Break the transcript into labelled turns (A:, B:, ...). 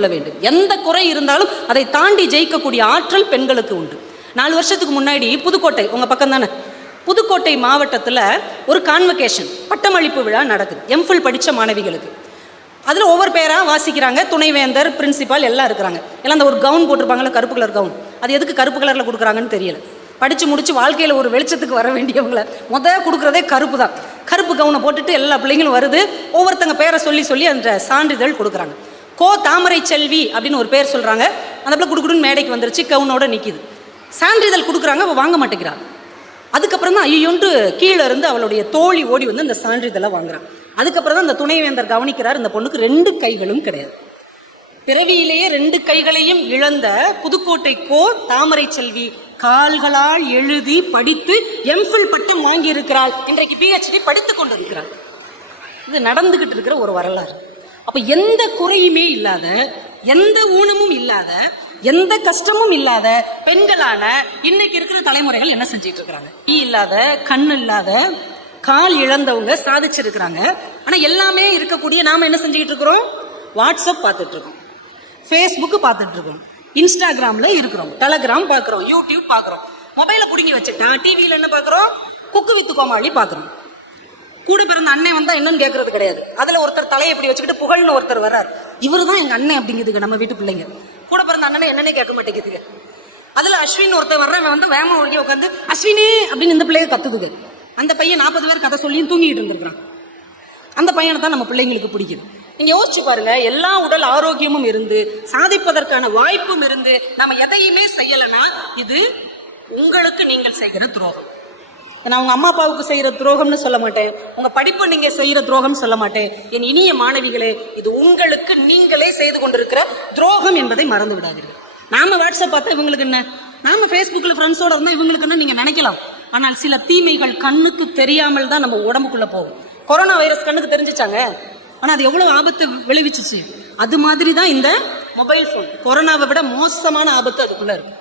A: கொள்ள வேண்டும். எந்த குறை இருந்தாலும் அதை தாண்டி ஜெயிக்கக்கூடிய ஆற்றல் பெண்களுக்கு உண்டு. நாலு வருஷத்துக்கு முன்னாடி புதுக்கோட்டை உங்க பக்கம் தானே? புதுக்கோட்டை மாவட்டத்தில் ஒரு கான்வகேஷன் பட்டமளிப்பு விழா நடக்குது. எம்ஃபில் படித்த மாணவிகளுக்கு. அதில் ஒவ்வொரு பேராக வாசிக்கிறாங்க. துணைவேந்தர் பிரின்சிபால் எல்லாம் இருக்கிறாங்க. எல்லாம் அந்த ஒரு கவுன் போட்டிருப்பாங்களே கருப்பு கலர் கவுன் அது எதுக்கு கருப்பு கலரில் கொடுக்குறாங்கன்னு தெரியல. படித்து முடிச்சு வாழ்க்கையில் ஒரு வெளிச்சத்துக்கு வர வேண்டியவங்கள முத கொடுக்குறதே கருப்பு தான். கருப்பு கவுனை போட்டுட்டு எல்லா பிள்ளைங்களும் வருது. ஒவ்வொருத்தங்க பேரை சொல்லி சொல்லி அந்த சான்றிதழ் கொடுக்குறாங்க. கோ தாமரை செல்வி அப்படின்னு ஒரு பேர் சொல்கிறாங்க அந்த பிள்ளை குடுக்குடுன்னு மேடைக்கு வந்துருச்சு கவுனோட நிற்கிது சான்றிதழ் கொடுக்குறாங்க அவள் வாங்க மாட்டேங்கிறாள் அதுக்கப்புறம் தான் ஐயோன்ட்டு கீழே இருந்து அவளுடைய தோழி ஓடி வந்து அந்த சான்றிதழை வாங்குறான். அதுக்கப்புறம் தான் அந்த துணைவேந்தர் கவனிக்கிறார் இந்த பொண்ணுக்கு ரெண்டு கைகளும் கிடையாது. பிறவியிலேயே ரெண்டு கைகளையும் இழந்த புதுக்கோட்டை கோ தாமரை செல்வி கால்களால் எழுதி படித்து எம்ஃபில் பட்டம் வாங்கியிருக்கிறாள். இன்றைக்கு பிஹெச்டி படித்துக் கொண்டிருக்கிறாள். இது நடந்துகிட்டு இருக்கிற ஒரு வரலாறு. அப்ப எந்த குறையுமே இல்லாத எந்த ஊனமும் இல்லாத எந்த கஷ்டமும் இல்லாத பெண்களான இன்னைக்கு இருக்கிற தலைமுறைகள் என்ன செஞ்சிட்டு இருக்கிறாங்க? ஈ இல்லாத கண் இல்லாத கால் இழந்தவங்க சாதிச்சிருக்கிறாங்க. ஆனா எல்லாமே இருக்கக்கூடிய நாம என்ன செஞ்சுக்கிட்டு இருக்கிறோம்? வாட்ஸ்அப் பார்த்துட்டு இருக்கோம். ஃபேஸ்புக் பார்த்துட்டு இருக்கோம். இன்ஸ்டாகிராம்ல இருக்கிறோம். டெலகிராம் பார்க்குறோம். யூடியூப் பார்க்குறோம். மொபைலை பிடுங்கி வச்சுட்டா டிவியில் என்ன பார்க்குறோம்? குக்கு வித்து கோமாளி பார்க்குறோம். கூட பிறந்த அண்ணன் வந்தா என்னன்னு கேட்கறது கிடையாது. அதுல ஒருத்தர் தலையை இப்படி வச்சுக்கிட்டு புகழ்னு ஒருத்தர் வர்றார். இவரு தான் எங்க அண்ணன் அப்படிங்குதுங்க நம்ம வீட்டு பிள்ளைங்க. கூட பிறந்த அண்ணனை என்னன்னே கேட்க மாட்டேங்குதுங்க. அதுல அஸ்வின் ஒருத்தர் வர்றவன் வந்து வேமா ஒழுங்கி உட்காந்து அஸ்வினே! அப்படின்னு இந்த பிள்ளைய கத்துதுங்க. அந்த பையன் நாற்பது பேர் கதை சொல்லியும் தூங்கிட்டு இருந்திருக்கிறான். அந்த பையனை தான் நம்ம பிள்ளைங்களுக்கு பிடிக்குது நீங்க யோசிச்சு பாருங்க எல்லா உடல் ஆரோக்கியமும் இருந்து சாதிப்பதற்கான வாய்ப்பும் இருந்து நம்ம எதையுமே செய்யலைன்னா இது உங்களுக்கு நீங்கள் செய்கிற துரோகம். நான் உங்க அம்மா அப்பாவுக்கு செய்யற துரோகம்னு சொல்ல மாட்டேன். உங்க படிப்பு நீங்கள் செய்கிற துரோகம் சொல்ல மாட்டேன். என் இனிய மாணவிகளே இது உங்களுக்கு நீங்களே செய்து கொண்டிருக்கிற துரோகம் என்பதை மறந்து விடாதீர்கள். நாம வாட்ஸ்அப் பார்த்தா இவங்களுக்கு என்ன? நாம ஃபேஸ்புக்கில் ஃப்ரெண்ட்ஸோட இருந்தால் இவங்களுக்கு என்ன? நீங்க நினைக்கலாம். ஆனால் சில தீமைகள் கண்ணுக்கு தெரியாமல் தான் நம்ம உடம்புக்குள்ளே போகும். கொரோனா வைரஸ் கண்ணுக்கு தெரிஞ்சிச்சாங்க. ஆனா அது எவ்வளவு ஆபத்து விளைவிச்சிச்சு? அது மாதிரி தான் இந்த மொபைல் ஃபோன் கொரோனாவை விட மோசமான ஆபத்து அதுக்குள்ள இருக்கு.